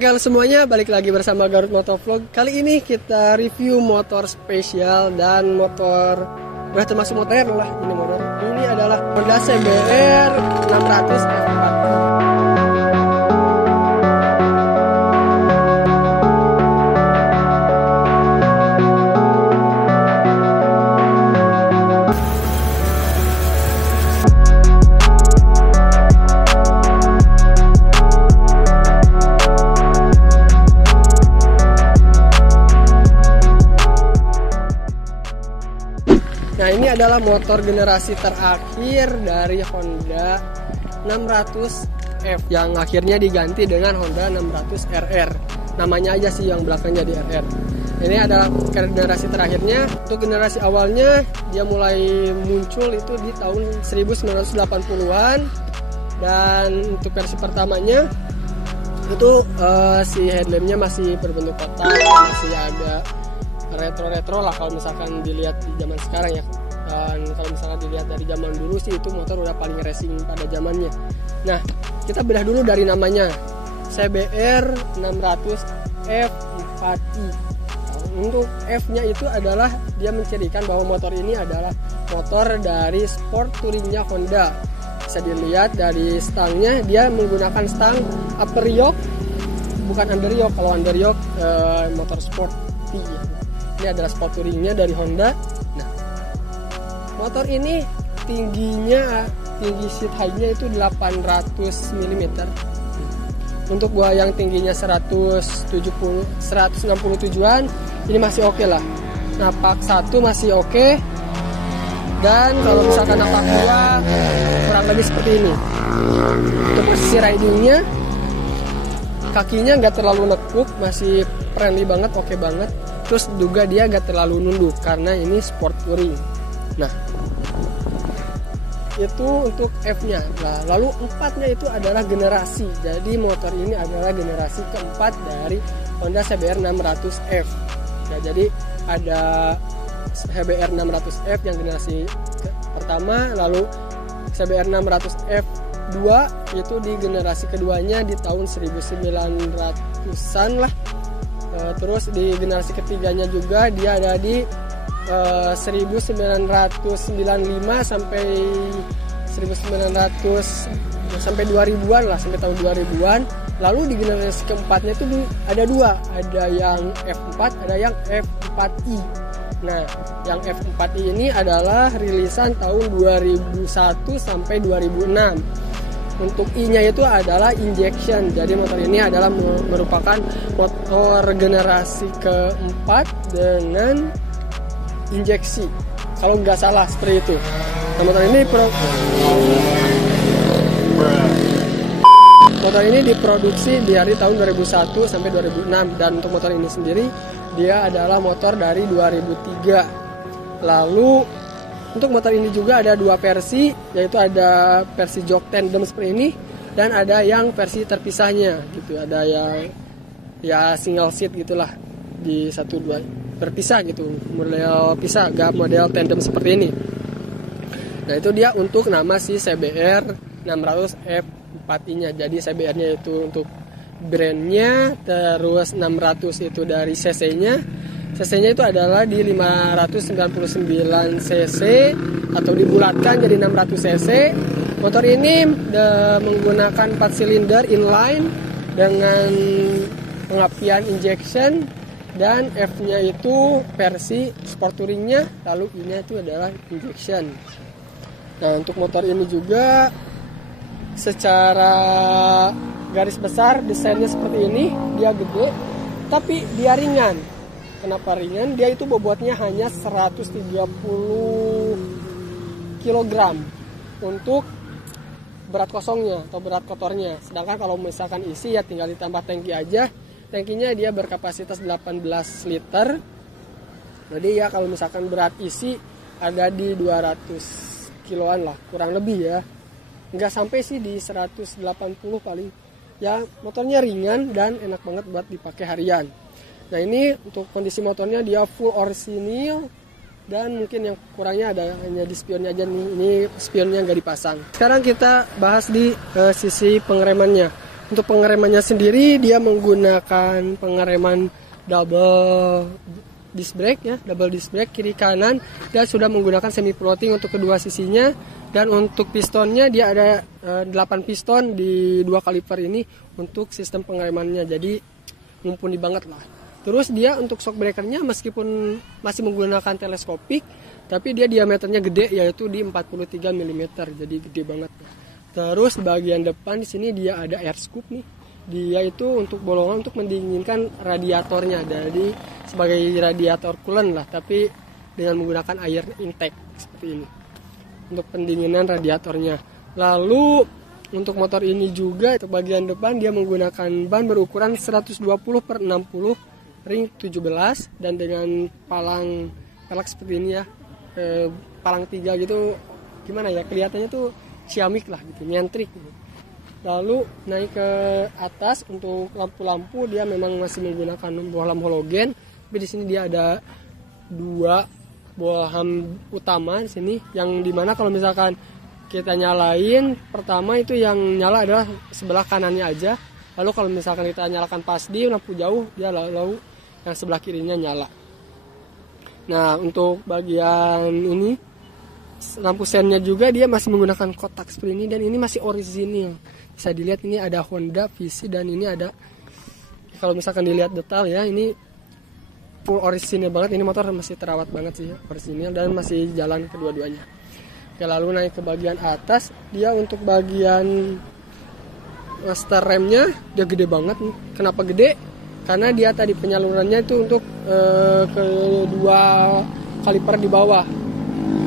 Halo semuanya, balik lagi bersama Garut Motovlog. Kali ini kita review motor spesial dan motor udah termasuk modern lah ini motor. Ini adalah Honda CBR 600 F4. Nah, ini adalah motor generasi terakhir dari Honda 600F yang akhirnya diganti dengan Honda 600 RR. Namanya aja sih yang belakangnya di RR. Ini adalah generasi terakhirnya. Untuk generasi awalnya dia mulai muncul itu di tahun 1980-an. Dan untuk versi pertamanya itu si headlampnya masih berbentuk kotak, masih ada retro-retro lah kalau misalkan dilihat di zaman sekarang ya. Dan kalau misalkan dilihat dari zaman dulu sih itu motor udah paling racing pada zamannya. Nah, kita bedah dulu dari namanya. CBR 600 F4i. Untuk F-nya itu adalah dia mencirikan bahwa motor ini adalah motor dari sport touringnya Honda. Bisa dilihat dari stangnya, dia menggunakan stang upper yoke, bukan under yoke. Kalau under yoke motor sport T. Ini adalah sport touringnya dari Honda. Nah, motor ini tinggi seat height-nya itu 800 mm. Untuk gua yang tingginya 167-an, ini masih oke lah. Napak 1 masih oke. Dan kalau misalkan napak 2 kurang lebih seperti ini. Untuk posisi ridingnya, kakinya nggak terlalu nekuk, masih friendly banget, oke banget. Terus juga dia gak terlalu nunduk karena ini sport touring. Nah, itu untuk F-nya. Nah, lalu 4-nya itu adalah generasi. Jadi motor ini adalah generasi keempat dari Honda CBR 600F. Nah, jadi ada CBR 600F yang generasi pertama, lalu CBR 600F2 itu di generasi keduanya di tahun 1900-an lah. Terus di generasi ketiganya juga dia ada di 1995 sampai 2000-an lah, sampai tahun 2000-an. Lalu di generasi keempatnya itu ada dua, ada yang F4, ada yang F4i. Nah, yang F4i ini adalah rilisan tahun 2001 sampai 2006. Untuk I-nya itu adalah injection. Jadi motor ini adalah merupakan motor generasi keempat dengan injeksi. Kalau nggak salah seperti itu. Nah, motor ini diproduksi dari tahun 2001 sampai 2006. Dan untuk motor ini sendiri dia adalah motor dari 2003. Lalu untuk motor ini juga ada dua versi, yaitu ada versi jok tandem seperti ini dan ada yang versi terpisahnya gitu. Ada yang ya single seat gitulah, di 1-2 berpisah gitu, model pisah, gak model tandem seperti ini. Nah, itu dia untuk nama si CBR 600 F4i-nya. Jadi CBR-nya itu untuk brandnya, terus 600 itu dari cc-nya. cc-nya itu adalah di 599 cc atau dibulatkan jadi 600 cc. Motor ini menggunakan 4 silinder inline dengan pengapian injection, dan F-nya itu versi sport touringnya, lalu I-nya itu adalah injection. Nah, untuk motor ini juga secara garis besar desainnya seperti ini. Dia gede tapi dia ringan. Kenapa ringan? Dia itu bobotnya hanya 130 kg untuk berat kosongnya atau berat kotornya. Sedangkan kalau misalkan isi ya tinggal ditambah tangki aja. Tangkinya dia berkapasitas 18 liter. Jadi ya kalau misalkan berat isi ada di 200 kiloan lah, kurang lebih ya. Nggak sampai sih di 180 paling. Ya motornya ringan dan enak banget buat dipakai harian. Nah, ini untuk kondisi motornya dia full orisinil, dan mungkin yang kurangnya ada hanya di spionnya aja nih. Ini spionnya nggak dipasang. Sekarang kita bahas di sisi pengeremannya. Untuk pengeremannya sendiri dia menggunakan pengereman double disc brake ya, double disc brake kiri kanan, dan sudah menggunakan semi floating untuk kedua sisinya. Dan untuk pistonnya dia ada 8 piston di 2 kaliper ini untuk sistem pengeremannya, jadi mumpuni banget lah. Terus dia untuk shock breakernya meskipun masih menggunakan teleskopik, tapi dia diameternya gede, yaitu di 43 mm, jadi gede banget. Terus di bagian depan di sini dia ada air scoop nih. Dia itu untuk bolongan untuk mendinginkan radiatornya, jadi sebagai radiator coolant lah, tapi dengan menggunakan air intake seperti ini untuk pendinginan radiatornya. Lalu untuk motor ini juga untuk bagian depan dia menggunakan ban berukuran 120/60 ring 17 dan dengan palang pelek seperti ini ya, palang 3 gitu, gimana ya kelihatannya tuh ciamik lah gitu, nyentrik gitu. Lalu naik ke atas untuk lampu-lampu dia memang masih menggunakan bohlam halogen, tapi di sini dia ada 2 bohlam utama di sini, yang dimana kalau misalkan kita nyalain pertama itu yang nyala adalah sebelah kanannya aja. Lalu kalau misalkan kita nyalakan pas di lampu jauh, dia lalu yang sebelah kirinya nyala. Nah untuk bagian ini lampu sennya juga dia masih menggunakan kotak seperti ini, dan ini masih orisinil. Bisa dilihat ini ada Honda VC, dan ini ada, kalau misalkan dilihat detail ya, ini full orisinil banget. Ini motor masih terawat banget sih, orisinil, dan masih jalan kedua-duanya. Oke, lalu naik ke bagian atas, dia untuk bagian master remnya dia gede banget nih. Kenapa gede? Karena dia tadi penyalurannya itu untuk kedua kaliper di bawah.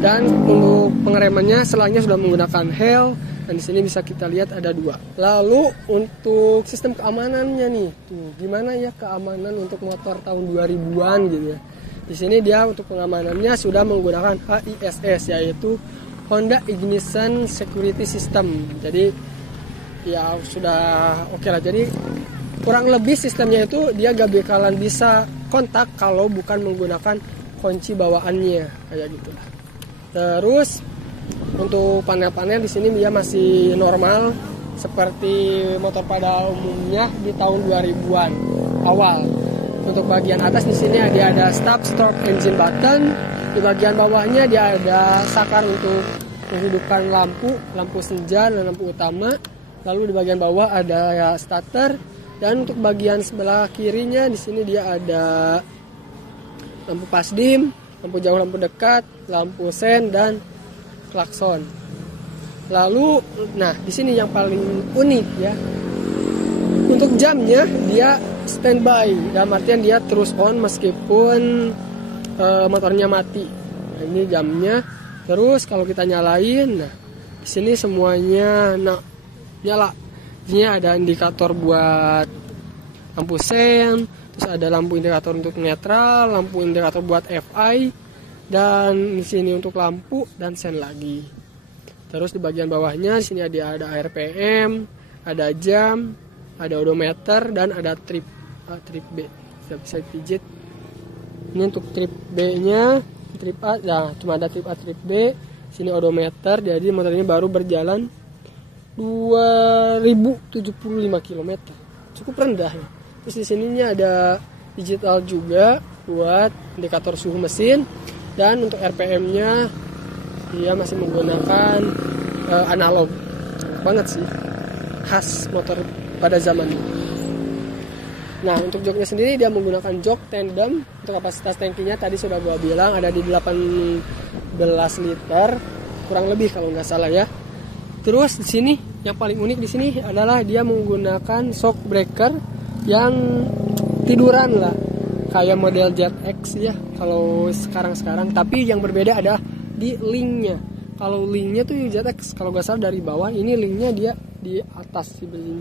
Dan untuk pengeremannya selangnya sudah menggunakan HEL, dan di sini bisa kita lihat ada 2. Lalu untuk sistem keamanannya nih, tuh gimana ya keamanan untuk motor tahun 2000-an gitu ya. Di sini dia untuk pengamanannya sudah menggunakan HISS, yaitu Honda Ignition Security System. Jadi ya sudah oke lah. Jadi kurang lebih sistemnya itu dia gak bakalan bisa kontak kalau bukan menggunakan kunci bawaannya kayak gitu lah. Terus untuk panel-panel di sini dia masih normal seperti motor pada umumnya di tahun 2000-an awal. Untuk bagian atas di sini dia ada start stop engine button. Di bagian bawahnya dia ada sakar untuk menghidupkan lampu senja dan lampu utama. Lalu di bagian bawah ada ya starter, dan untuk bagian sebelah kirinya di sini dia ada lampu pasdim, lampu jauh, lampu dekat, lampu sen, dan klakson. Lalu, nah di sini yang paling unik ya, untuk jamnya dia standby, dalam artian dia terus on meskipun motornya mati. Nah, ini jamnya. Terus kalau kita nyalain, nah di sini semuanya nyala. Di sini ada indikator buat lampu sen, terus ada lampu indikator untuk netral, lampu indikator buat FI, dan di sini untuk lampu dan sen lagi. Terus di bagian bawahnya di sini ada RPM, ada jam, ada odometer, dan ada trip B. Bisa pijit. Ini untuk trip B-nya, trip A, nah cuma ada trip A, trip B. Sini odometer, jadi motor ini baru berjalan 2075 km. Cukup rendah ya. Terus di sininya ada digital juga buat indikator suhu mesin, dan untuk RPM-nya dia masih menggunakan analog. Banget sih, khas motor pada zaman ini. Nah untuk joknya sendiri dia menggunakan jok tandem. Untuk kapasitas tangkinya tadi sudah gua bilang ada di 18 liter kurang lebih kalau nggak salah ya. Terus di sini yang paling unik di sini adalah dia menggunakan shock breaker yang tiduran lah, kayak model ZX ya kalau sekarang. Tapi yang berbeda ada di linknya. Kalau linknya tuh ZX kalau nggak salah dari bawah, ini linknya dia di atas si beli.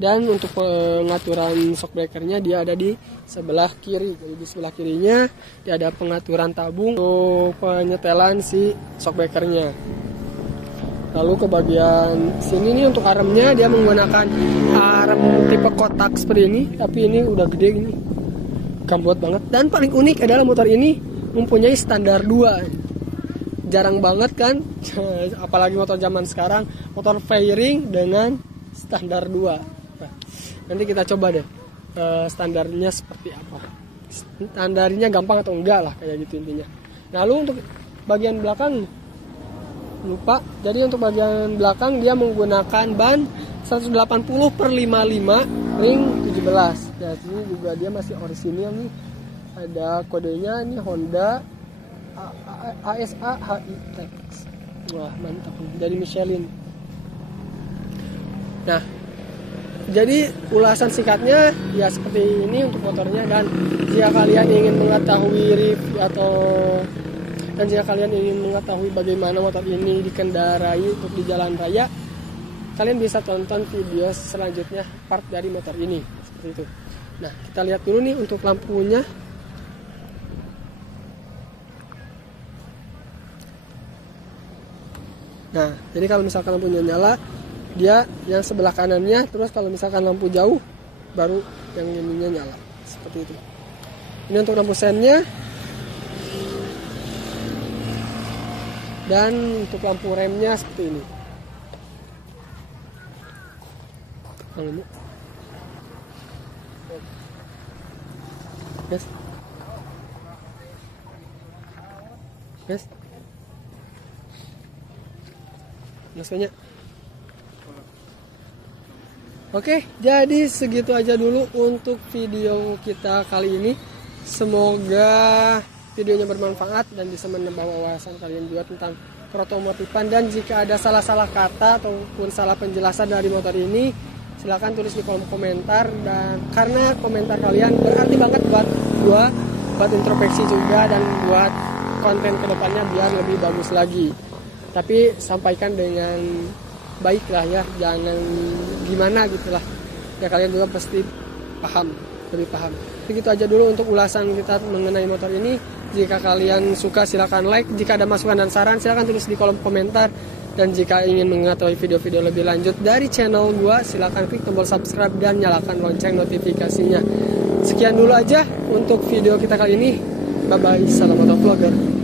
Dan untuk pengaturan shock breakernya dia ada di sebelah kiri. Jadi di sebelah kirinya dia ada pengaturan tabung untuk penyetelan si shock breakernya. Lalu ke bagian sini nih untuk armnya dia menggunakan arm tipe kotak seperti ini, tapi ini udah gede gini, gambot banget. Dan paling unik adalah motor ini mempunyai standar 2. Jarang banget kan, apalagi motor zaman sekarang, motor fairing dengan standar 2. Nah, Nanti kita coba deh standarnya seperti apa. Standarnya gampang atau enggak lah, kayak gitu intinya. Lalu untuk bagian belakang lupa. Jadi untuk bagian belakang dia menggunakan ban 180/55 ring 17. Ya, ini juga dia masih orisinil nih. Ada kodenya nih Honda ASA HI-Tex. Wah, mantap nih, dari Michelin. Nah, jadi ulasan singkatnya ya seperti ini untuk motornya. Dan jika kalian ingin mengetahui review jika kalian ingin mengetahui bagaimana motor ini dikendarai untuk di jalan raya, kalian bisa tonton video selanjutnya part dari motor ini seperti itu. Nah, kita lihat dulu nih untuk lampunya. Nah, jadi kalau misalkan lampunya nyala, dia yang sebelah kanannya, terus kalau misalkan lampu jauh, baru yang ininya nyala. Seperti itu. Ini untuk lampu sennya. Dan untuk lampu remnya seperti ini. Yes. Yes. Maksudnya. Oke, jadi segitu aja dulu untuk video kita kali ini. Semoga videonya bermanfaat dan bisa menambah wawasan kalian juga tentang perotomotifan. Dan jika ada salah-salah kata ataupun salah penjelasan dari motor ini, silahkan tulis di kolom komentar. Dan karena komentar kalian berarti banget buat gua, buat introspeksi juga, dan buat konten kedepannya biar lebih bagus lagi. Tapi sampaikan dengan baik lah ya, jangan gimana gitulah ya, kalian juga pasti paham, lebih paham. Begitu aja dulu untuk ulasan kita mengenai motor ini. Jika kalian suka silakan like, jika ada masukan dan saran silakan tulis di kolom komentar. Dan jika ingin mengetahui video-video lebih lanjut dari channel gua, silakan klik tombol subscribe dan nyalakan lonceng notifikasinya. Sekian dulu aja untuk video kita kali ini. Bye bye, salam motovlogger.